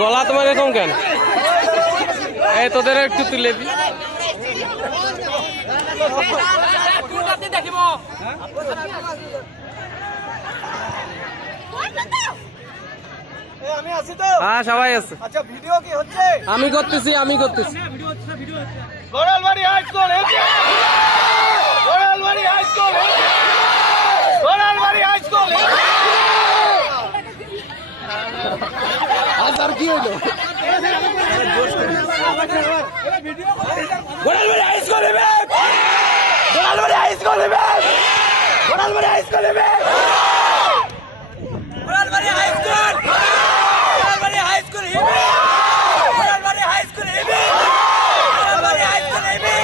গলা তোমার এরকম কেন? এই তোদের একটু তুলে দি। হ্যাঁ সবাই আছে। আচ্ছা ভিডিও কি হচ্ছে? আমি করতেছি। Goralbari high school, Goralbari high school, Goralbari high school. আর কি হলো? গোড়ালবাড়ি হাই স্কুল হবে, গোড়ালবাড়ি হাই স্কুল হবে, গোড়ালবাড়ি হাই স্কুল হবে, Goralbari high school, Goralbari high school হবে, গোড়ালবাড়ি হাই স্কুল হবে, গোড়ালবাড়ি হাই স্কুল হবে।